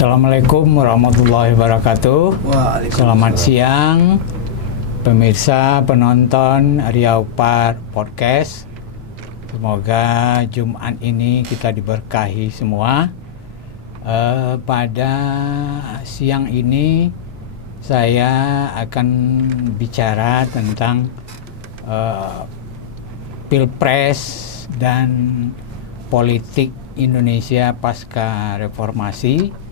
Assalamualaikum warahmatullahi wabarakatuh. Selamat siang pemirsa penonton Riau Podcast. Semoga Jumat ini kita diberkahi semua. Pada siang ini saya akan bicara tentang Pilpres dan politik Indonesia pasca reformasi,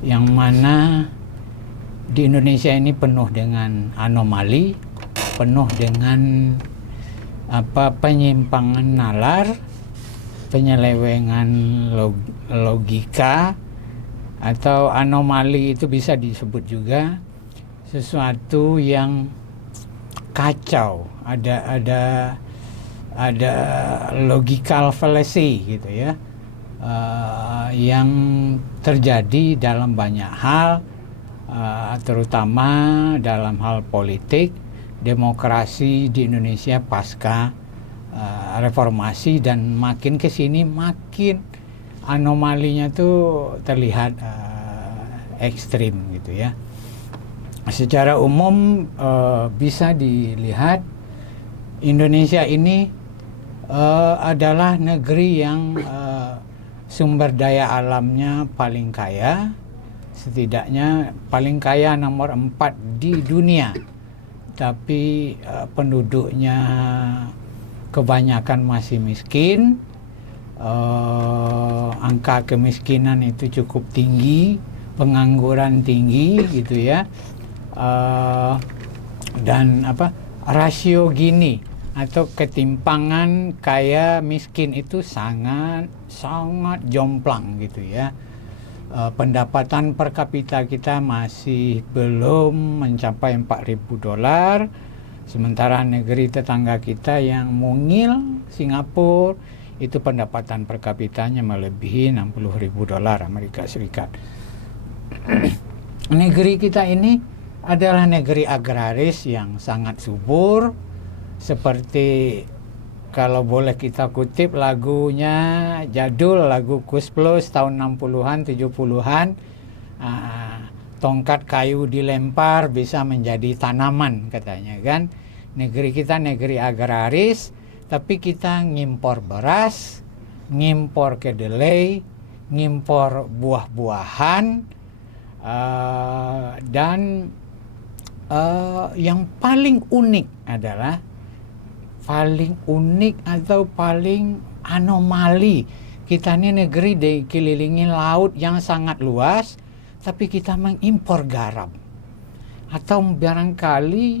yang mana di Indonesia ini penuh dengan anomali, penuh dengan penyimpangan nalar, penyelewengan logika, atau anomali itu bisa disebut juga sesuatu yang kacau, ada logical fallacy gitu ya, yang terjadi dalam banyak hal, terutama dalam hal politik demokrasi di Indonesia pasca reformasi, dan makin kesini makin anomalinya tuh terlihat ekstrim gitu ya. Secara umum bisa dilihat Indonesia ini adalah negeri yang sumber daya alamnya paling kaya, setidaknya paling kaya nomor 4 di dunia, tapi penduduknya kebanyakan masih miskin. Angka kemiskinan itu cukup tinggi, pengangguran tinggi gitu ya, dan rasio Gini atau ketimpangan kaya miskin itu sangat jomplang gitu ya. Pendapatan per kapita kita masih belum mencapai $4.000, sementara negeri tetangga kita yang mungil, Singapura, itu pendapatan per kapitanya melebihi $60.000 Amerika Serikat. Negeri kita ini adalah negeri agraris yang sangat subur, seperti kalau boleh kita kutip lagunya jadul, lagu Koes Plus tahun 60-an 70-an, tongkat kayu dilempar bisa menjadi tanaman katanya kan. Negeri kita negeri agraris, tapi kita ngimpor beras, ngimpor kedelai, ngimpor buah-buahan, dan yang paling unik atau paling anomali, kita ini negeri dikelilingi laut yang sangat luas, tapi kita mengimpor garam. Atau barangkali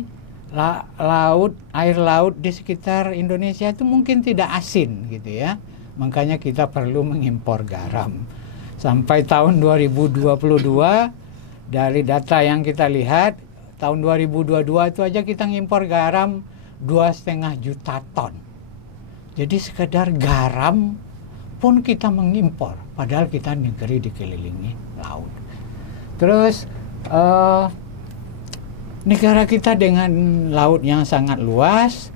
air laut di sekitar Indonesia itu mungkin tidak asin gitu ya, makanya kita perlu mengimpor garam. Sampai tahun 2022, dari data yang kita lihat, tahun 2022 itu aja kita ngimpor garam 2,5 juta ton. Jadi sekedar garam pun kita mengimpor, padahal kita negeri dikelilingi laut. Terus negara kita dengan laut yang sangat luas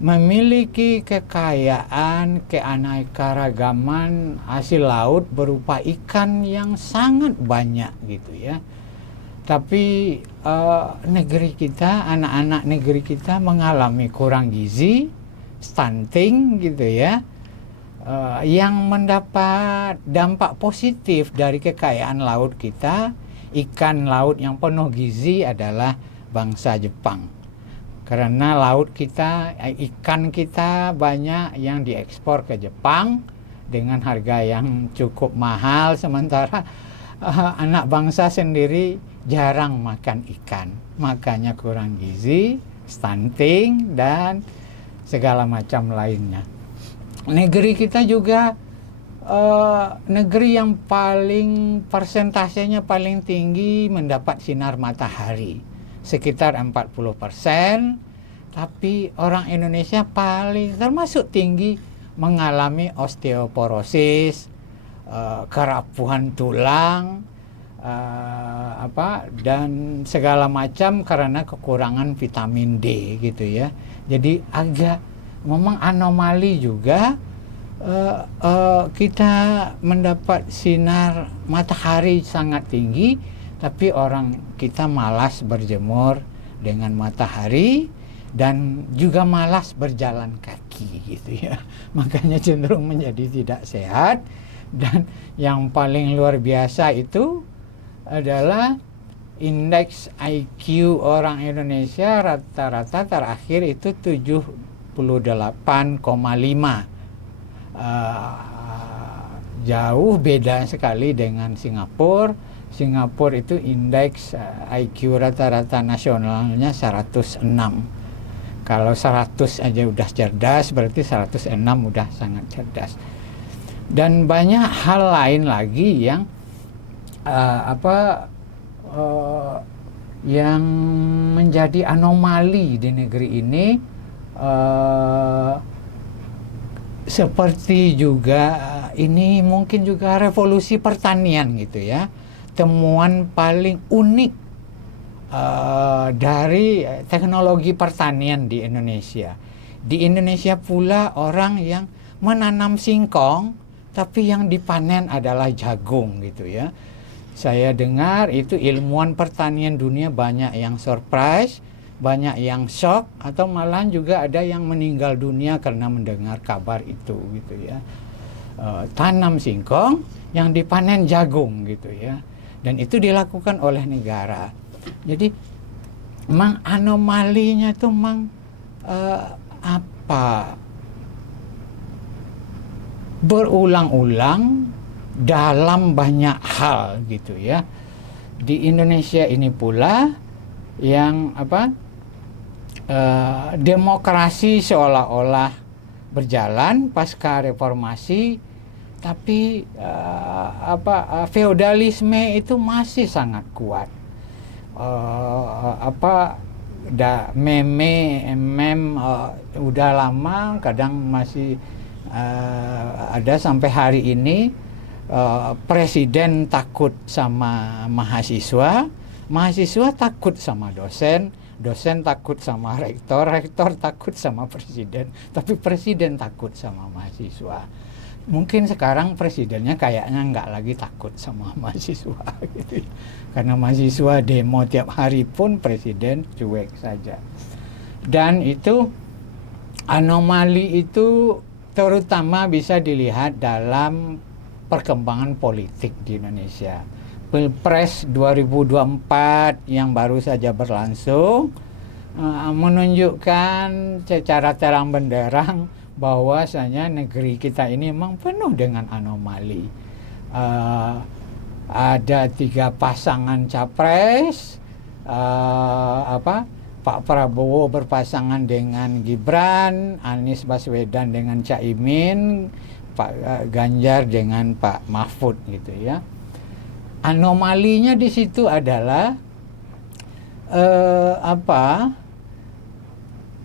memiliki kekayaan, keanekaragaman hasil laut berupa ikan yang sangat banyak gitu ya. Tapi negeri kita, anak-anak negeri kita mengalami kurang gizi, stunting gitu ya, yang mendapat dampak positif dari kekayaan laut kita. Ikan laut yang penuh gizi adalah bangsa Jepang, karena laut kita, ikan kita banyak yang diekspor ke Jepang dengan harga yang cukup mahal, sementara anak bangsa sendiri jarang makan ikan, makanya kurang gizi, stunting, dan segala macam lainnya. Negeri kita juga negeri yang paling persentasenya paling tinggi mendapat sinar matahari, sekitar 40%, tapi orang Indonesia paling termasuk tinggi mengalami osteoporosis, kerapuhan tulang, dan segala macam karena kekurangan vitamin D gitu ya. Jadi agak memang anomali juga kita mendapat sinar matahari sangat tinggi, tapi orang kita malas berjemur dengan matahari dan juga malas berjalan kaki gitu ya. Makanya cenderung menjadi tidak sehat. Dan yang paling luar biasa itu adalah indeks IQ orang Indonesia rata-rata terakhir itu 78,5. Jauh beda sekali dengan Singapura. Singapura itu indeks IQ rata-rata nasionalnya 106. Kalau 100 aja udah cerdas, berarti 106 udah sangat cerdas. Dan banyak hal lain lagi yang yang menjadi anomali di negeri ini, seperti juga ini mungkin juga revolusi pertanian gitu ya. Temuan paling unik dari teknologi pertanian di Indonesia. Di Indonesia pula orang yang menanam singkong, tapi yang dipanen adalah jagung gitu ya. Saya dengar itu ilmuwan pertanian dunia banyak yang surprise, banyak yang shock, atau malah juga ada yang meninggal dunia karena mendengar kabar itu gitu ya. Tanam singkong, yang dipanen jagung gitu ya. Dan itu dilakukan oleh negara. Jadi memang anomalinya itu memang berulang-ulang dalam banyak hal gitu ya. Di Indonesia ini pula yang demokrasi seolah-olah berjalan pasca reformasi, tapi feodalisme itu masih sangat kuat. Udah lama, kadang masih ada sampai hari ini. Presiden takut sama mahasiswa, mahasiswa takut sama dosen, dosen takut sama rektor, rektor takut sama presiden, tapi presiden takut sama mahasiswa. Mungkin sekarang presidennya kayaknya nggak lagi takut sama mahasiswa gitu. Karena mahasiswa demo tiap hari pun presiden cuek saja. Dan itu anomali itu terutama bisa dilihat dalam perkembangan politik di Indonesia. Pilpres 2024 yang baru saja berlangsung menunjukkan secara terang benderang bahwasanya negeri kita ini memang penuh dengan anomali. Ada 3 pasangan capres, Pak Prabowo berpasangan dengan Gibran, Anies Baswedan dengan Caimin, Pak Ganjar dengan Pak Mahfud gitu ya. Anomalinya di situ adalah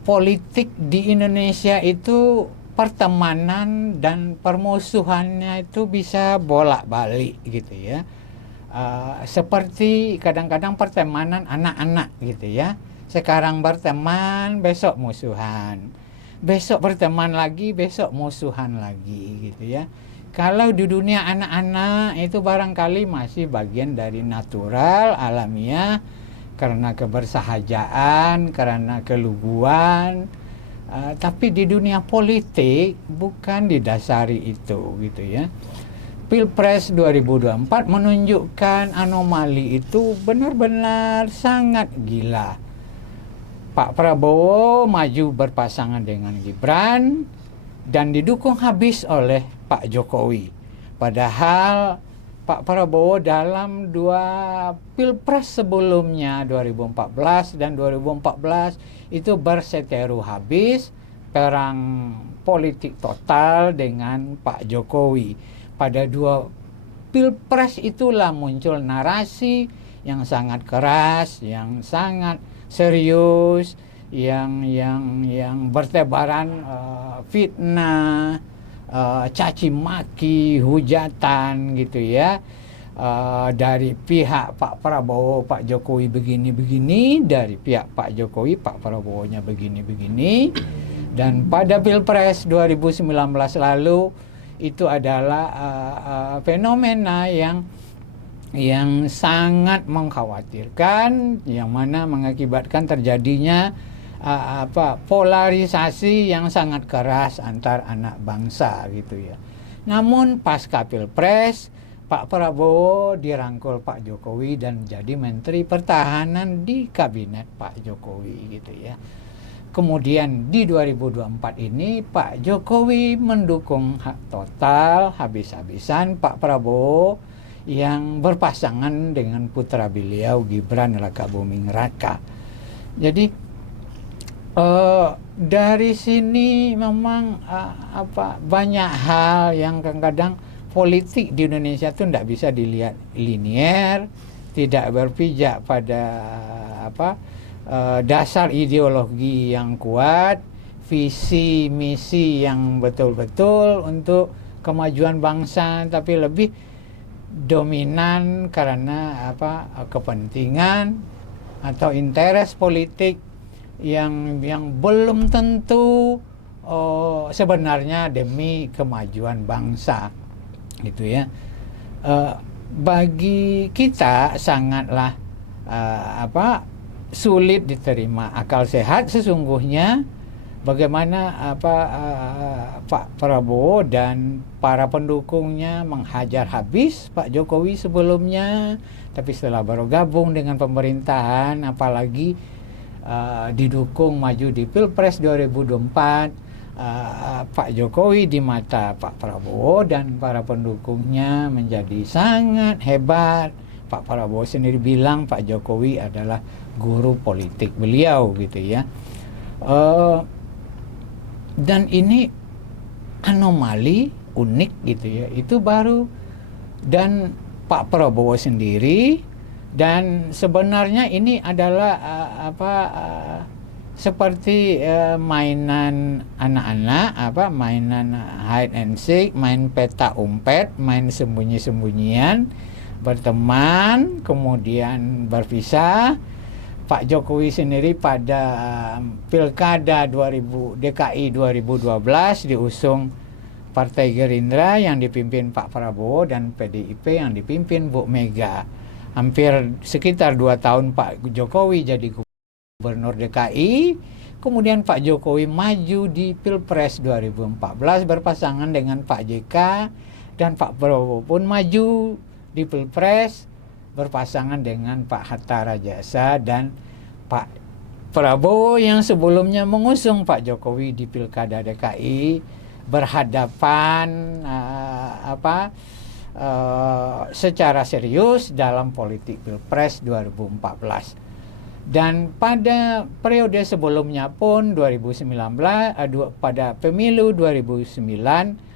politik di Indonesia itu pertemanan dan permusuhannya itu bisa bolak-balik gitu ya. Seperti kadang-kadang pertemanan anak-anak gitu ya. Sekarang berteman, besok musuhan. Besok berteman lagi, besok musuhan lagi gitu ya. Kalau di dunia anak-anak itu barangkali masih bagian dari natural, alamiah, karena kebersahajaan, karena keluguan. Tapi di dunia politik bukan didasari itu gitu ya. Pilpres 2024 menunjukkan anomali itu benar-benar sangat gila. Pak Prabowo maju berpasangan dengan Gibran dan didukung habis oleh Pak Jokowi. Padahal Pak Prabowo dalam 2 pilpres sebelumnya 2014 dan 2014 itu berseteru habis, perang politik total dengan Pak Jokowi. Pada 2 pilpres itulah muncul narasi yang sangat keras, yang sangat serius, yang bertebaran fitnah, caci maki, hujatan gitu ya, dari pihak Pak Prabowo, Pak Jokowi begini-begini, dari pihak Pak Jokowi, Pak Prabowo-nya begini-begini. Dan pada Pilpres 2019 lalu itu adalah fenomena yang sangat mengkhawatirkan, yang mana mengakibatkan terjadinya polarisasi yang sangat keras antar anak bangsa gitu ya. Namun pasca Pilpres, Pak Prabowo dirangkul Pak Jokowi dan jadi Menteri Pertahanan di kabinet Pak Jokowi gitu ya. Kemudian di 2024 ini Pak Jokowi mendukung total habis-habisan Pak Prabowo yang berpasangan dengan putra beliau Gibran Rakabuming Raka. Jadi dari sini memang banyak hal yang kadang-kadang politik di Indonesia itu tidak bisa dilihat linier, tidak berpijak pada dasar ideologi yang kuat, visi misi yang betul-betul untuk kemajuan bangsa, tapi lebih dominan karena kepentingan atau interes politik yang belum tentu sebenarnya demi kemajuan bangsa gitu ya. Bagi kita sangatlah sulit diterima akal sehat sesungguhnya bagaimana Pak Prabowo dan para pendukungnya menghajar habis Pak Jokowi sebelumnya, tapi setelah baru gabung dengan pemerintahan apalagi didukung maju di Pilpres 2024, Pak Jokowi di mata Pak Prabowo dan para pendukungnya menjadi sangat hebat. Pak Prabowo sendiri bilang Pak Jokowi adalah guru politik beliau gitu ya. Dan ini anomali unik gitu ya. Itu baru. Dan Pak Prabowo sendiri, dan sebenarnya ini adalah seperti mainan anak-anak, mainan hide and seek, main peta umpet, main sembunyi-sembunyian, berteman, kemudian berpisah. Pak Jokowi sendiri pada Pilkada DKI 2012 diusung Partai Gerindra yang dipimpin Pak Prabowo dan PDIP yang dipimpin Bu Mega. Hampir sekitar 2 tahun Pak Jokowi jadi Gubernur DKI, kemudian Pak Jokowi maju di Pilpres 2014 berpasangan dengan Pak JK, dan Pak Prabowo pun maju di Pilpres berpasangan dengan Pak Hatta Rajasa, dan Pak Prabowo yang sebelumnya mengusung Pak Jokowi di Pilkada DKI berhadapan secara serius dalam politik Pilpres 2014. Dan pada periode sebelumnya pun 2019 pada pemilu 2009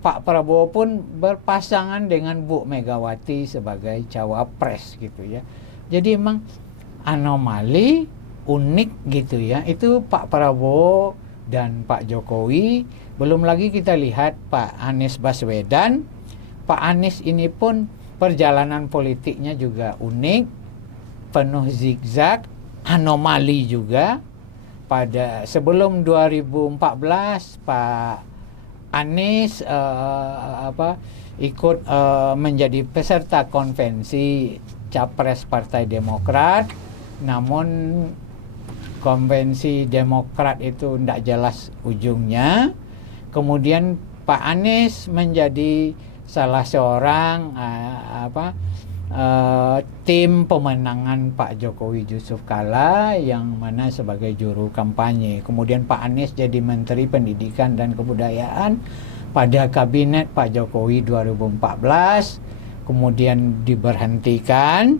Pak Prabowo pun berpasangan dengan Bu Megawati sebagai cawapres gitu ya. Jadi memang anomali unik gitu ya. Itu Pak Prabowo dan Pak Jokowi. Belum lagi kita lihat Pak Anies Baswedan. Pak Anies ini pun perjalanan politiknya juga unik, penuh zigzag, anomali juga. Pada sebelum 2014 Pak Anies ikut menjadi peserta konvensi Capres Partai Demokrat, namun konvensi Demokrat itu tidak jelas ujungnya. Kemudian Pak Anies menjadi salah seorang tim pemenangan Pak Jokowi Yusuf Kala yang mana sebagai juru kampanye. Kemudian Pak Anies jadi Menteri Pendidikan dan Kebudayaan pada kabinet Pak Jokowi 2014, kemudian diberhentikan,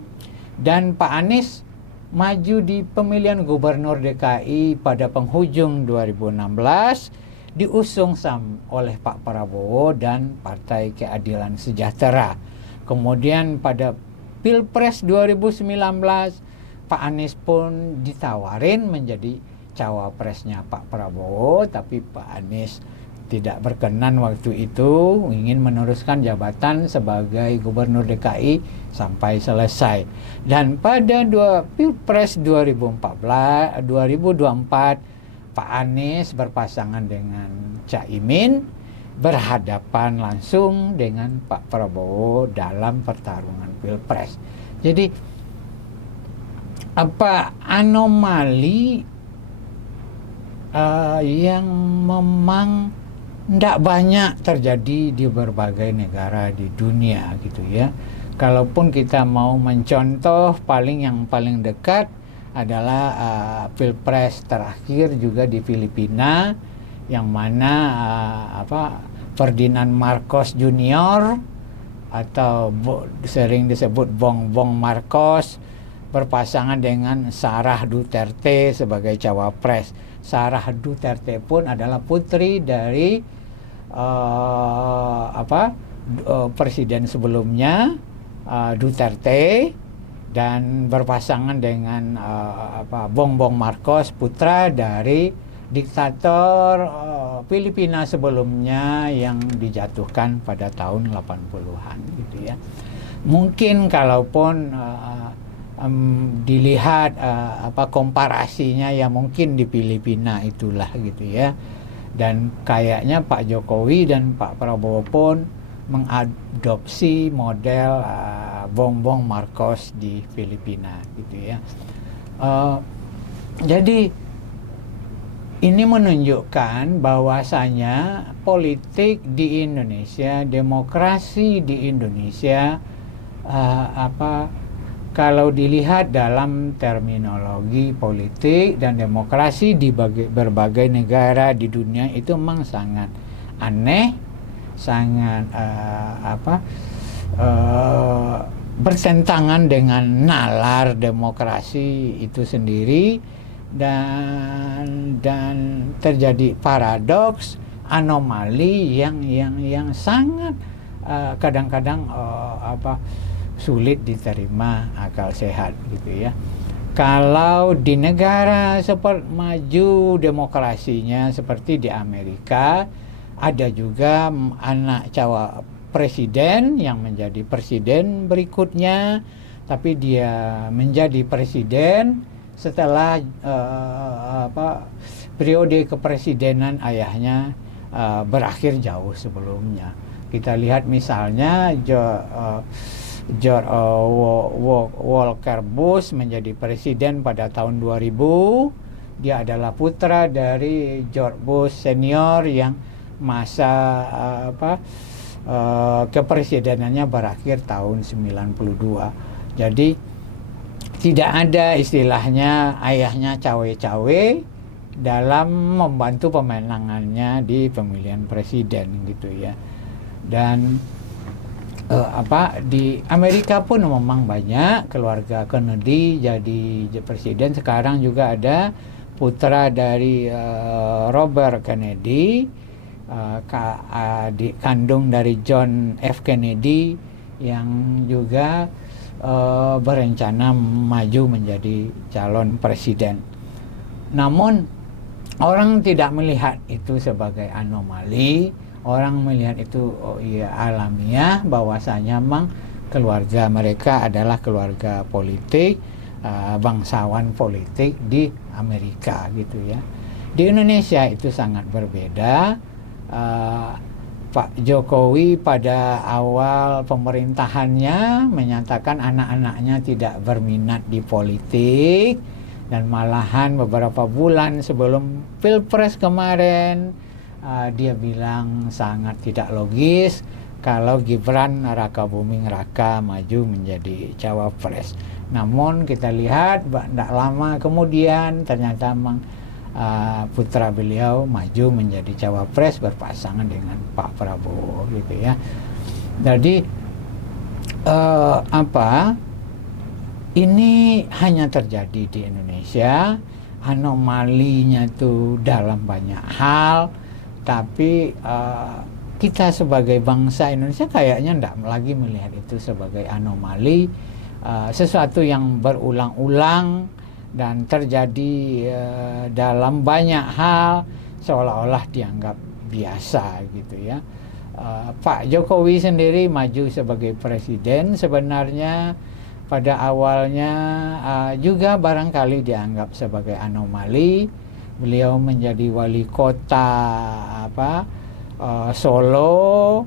dan Pak Anies maju di pemilihan Gubernur DKI pada penghujung 2016, diusung oleh Pak Prabowo dan Partai Keadilan Sejahtera. Kemudian pada Pilpres 2019 Pak Anies pun ditawarin menjadi cawapresnya Pak Prabowo, tapi Pak Anies tidak berkenan waktu itu, ingin meneruskan jabatan sebagai Gubernur DKI sampai selesai. Dan pada Pilpres 2024 Pak Anies berpasangan dengan Caimin berhadapan langsung dengan Pak Prabowo dalam pertarungan Pilpres. Jadi apa anomali yang memang tidak banyak terjadi di berbagai negara di dunia gitu ya. Kalaupun kita mau mencontoh yang paling dekat adalah Pilpres terakhir juga di Filipina, yang mana Ferdinand Marcos Junior atau sering disebut Bongbong Marcos berpasangan dengan Sarah Duterte sebagai cawapres. Sarah Duterte pun adalah putri dari presiden sebelumnya Duterte, dan berpasangan dengan Bongbong Marcos, putra dari diktator Filipina sebelumnya yang dijatuhkan pada tahun 80-an gitu ya. Mungkin kalaupun dilihat komparasinya ya mungkin di Filipina itulah gitu ya. Dan kayaknya Pak Jokowi dan Pak Prabowo pun mengadopsi model Bongbong Marcos di Filipina gitu ya. Jadi ini menunjukkan bahwasanya politik di Indonesia, demokrasi di Indonesia, kalau dilihat dalam terminologi politik dan demokrasi di berbagai negara di dunia itu memang sangat aneh, sangat bertentangan dengan nalar demokrasi itu sendiri, dan terjadi paradoks, anomali yang sangat kadang-kadang sulit diterima akal sehat gitu ya. Kalau di negara seperti maju demokrasinya seperti di Amerika, ada juga anak presiden yang menjadi presiden berikutnya, tapi dia menjadi presiden setelah periode kepresidenan ayahnya berakhir jauh sebelumnya. Kita lihat misalnya George Walker Bush menjadi presiden pada tahun 2000. Dia adalah putra dari George Bush senior yang masa kepresidenannya berakhir tahun 92. Jadi tidak ada istilahnya ayahnya cawe-cawe dalam membantu pemenangannya di pemilihan presiden gitu ya. Dan di Amerika pun memang banyak keluarga Kennedy jadi presiden. Sekarang juga ada putra dari Robert Kennedy, kandung dari John F. Kennedy, yang juga berencana maju menjadi calon presiden. Namun orang tidak melihat itu sebagai anomali. Orang melihat itu alamiah, bahwasanya memang keluarga mereka adalah keluarga politik, bangsawan politik di Amerika gitu ya. Di Indonesia itu sangat berbeda. Pak Jokowi pada awal pemerintahannya menyatakan anak-anaknya tidak berminat di politik, dan malahan beberapa bulan sebelum Pilpres kemarin dia bilang sangat tidak logis kalau Gibran Rakabuming Raka maju menjadi cawapres. Namun kita lihat tidak lama kemudian ternyata putra beliau maju menjadi cawapres berpasangan dengan Pak Prabowo gitu ya. Jadi ini hanya terjadi di Indonesia. Anomalinya itu dalam banyak hal. Tapi kita sebagai bangsa Indonesia kayaknya tidak lagi melihat itu sebagai anomali, sesuatu yang berulang-ulang dan terjadi dalam banyak hal seolah-olah dianggap biasa gitu ya. Pak Jokowi sendiri maju sebagai presiden sebenarnya pada awalnya juga barangkali dianggap sebagai anomali, beliau menjadi wali kota Solo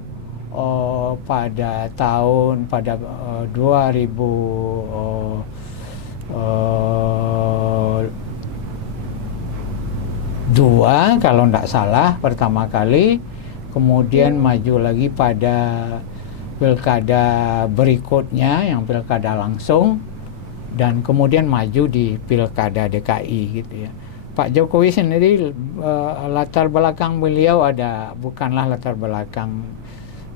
pada 2002 kalau tidak salah pertama kali, kemudian maju lagi pada pilkada berikutnya yang pilkada langsung, dan kemudian maju di pilkada DKI gitu ya. Pak Jokowi sendiri latar belakang beliau bukanlah latar belakang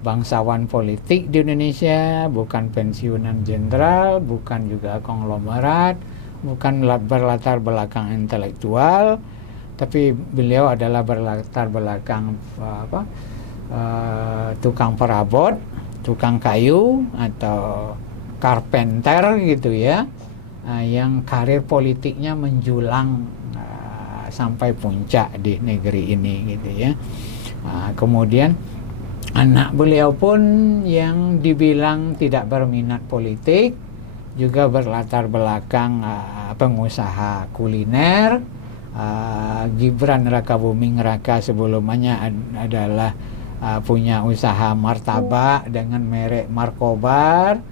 bangsawan politik di Indonesia, bukan pensiunan jenderal, bukan juga konglomerat, bukan berlatar belakang intelektual, tapi beliau adalah berlatar belakang tukang perabot, tukang kayu atau carpenter gitu ya, yang karir politiknya menjulang sampai puncak di negeri ini gitu ya. Kemudian anak beliau pun yang dibilang tidak berminat politik juga berlatar belakang pengusaha kuliner. Gibran Rakabuming Raka sebelumnya adalah punya usaha martabak dengan merek Markobar,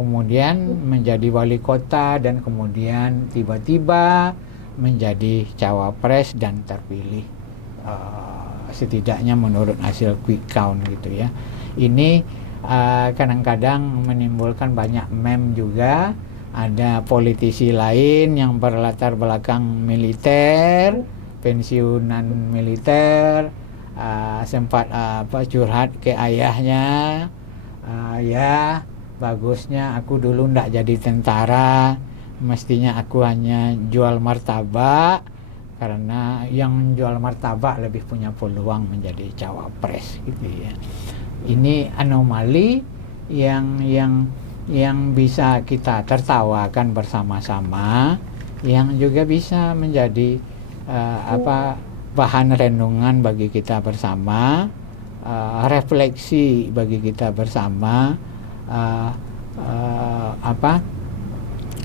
kemudian menjadi wali kota dan kemudian tiba-tiba menjadi cawapres dan terpilih, setidaknya menurut hasil quick count gitu ya. Ini kadang-kadang menimbulkan banyak meme juga. Ada politisi lain yang berlatar belakang militer, pensiunan militer, sempat curhat ke ayahnya, ya bagusnya aku dulu ndak jadi tentara, mestinya aku hanya jual martabak, karena yang menjual martabak lebih punya peluang menjadi cawapres gitu ya. Ini anomali yang bisa kita tertawakan bersama-sama, yang juga bisa menjadi bahan renungan bagi kita bersama, refleksi bagi kita bersama,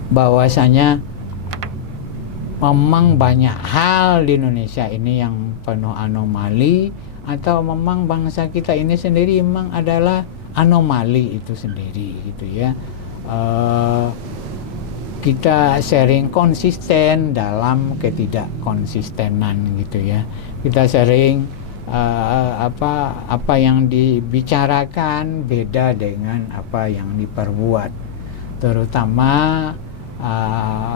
bahwasanya memang banyak hal di Indonesia ini yang penuh anomali, atau memang bangsa kita ini sendiri memang adalah anomali itu sendiri gitu ya. Kita sering konsisten dalam ketidakkonsistenan gitu ya. Kita sering apa yang dibicarakan beda dengan apa yang diperbuat, terutama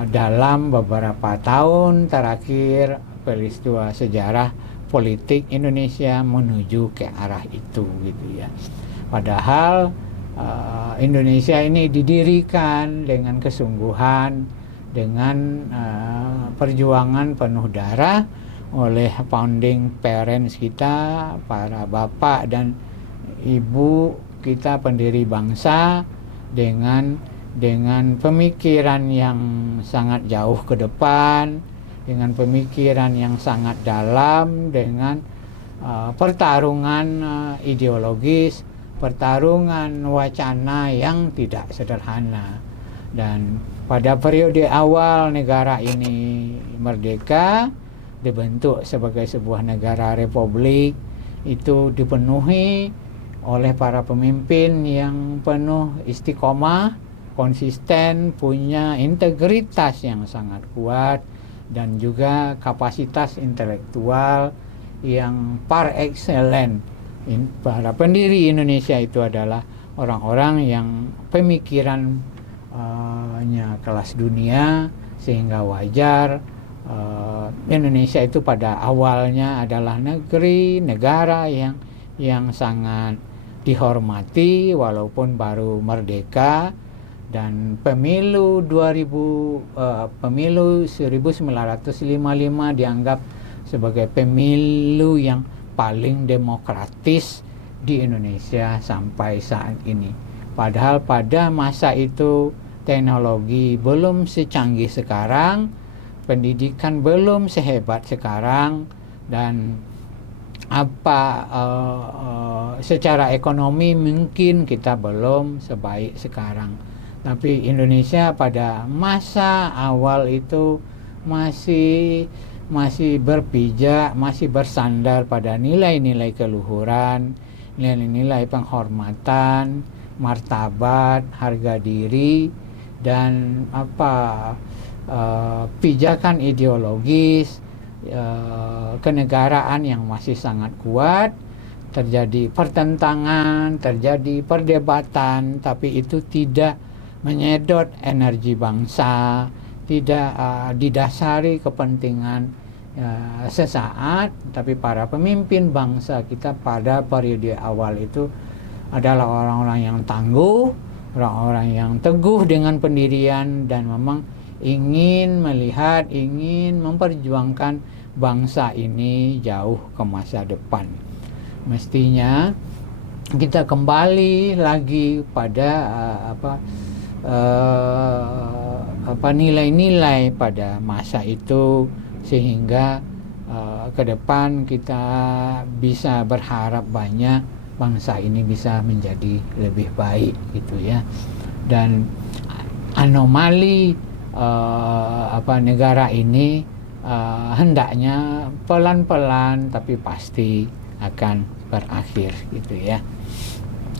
dalam beberapa tahun terakhir peristiwa sejarah politik Indonesia menuju ke arah itu gitu ya. Padahal Indonesia ini didirikan dengan kesungguhan, dengan perjuangan penuh darah oleh founding parents kita, para bapak dan ibu kita pendiri bangsa, dengan pemikiran yang sangat jauh ke depan, dengan pemikiran yang sangat dalam, dengan pertarungan ideologis, pertarungan wacana yang tidak sederhana. Dan pada periode awal negara ini merdeka, dibentuk sebagai sebuah negara republik, itu dipenuhi oleh para pemimpin yang penuh istiqomah, konsisten, punya integritas yang sangat kuat, dan juga kapasitas intelektual yang par excellence. Para pendiri Indonesia itu adalah orang-orang yang pemikirannya kelas dunia, sehingga wajar Indonesia itu pada awalnya adalah negara yang sangat dihormati walaupun baru merdeka. Dan pemilu 1955 dianggap sebagai pemilu yang paling demokratis di Indonesia sampai saat ini. Padahal pada masa itu teknologi belum secanggih sekarang, pendidikan belum sehebat sekarang, dan secara ekonomi mungkin kita belum sebaik sekarang. Tapi Indonesia pada masa awal itu masih masih berpijak, masih bersandar pada nilai-nilai keluhuran, nilai-nilai penghormatan, martabat, harga diri, dan pijakan ideologis kenegaraan yang masih sangat kuat. Terjadi pertentangan, terjadi perdebatan, tapi itu tidak menyedot energi bangsa, tidak didasari kepentingan sesaat, tapi para pemimpin bangsa kita pada periode awal itu adalah orang-orang yang tangguh, orang-orang yang teguh dengan pendirian, dan memang ingin melihat, ingin memperjuangkan bangsa ini jauh ke masa depan. Mestinya kita kembali lagi pada nilai-nilai pada masa itu, sehingga ke depan kita bisa berharap banyak bangsa ini bisa menjadi lebih baik gitu ya. Dan anomali negara ini hendaknya pelan-pelan tapi pasti akan berakhir gitu ya.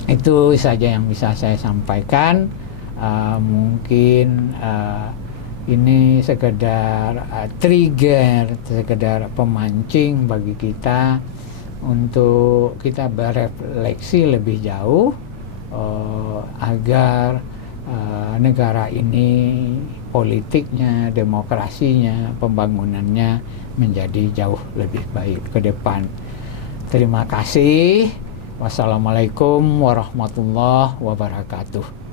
Itu saja yang bisa saya sampaikan. Mungkin ini sekedar trigger, sekedar pemancing bagi kita untuk kita berefleksi lebih jauh agar negara ini, politiknya, demokrasinya, pembangunannya menjadi jauh lebih baik ke depan. Terima kasih. Wassalamualaikum warahmatullahi wabarakatuh.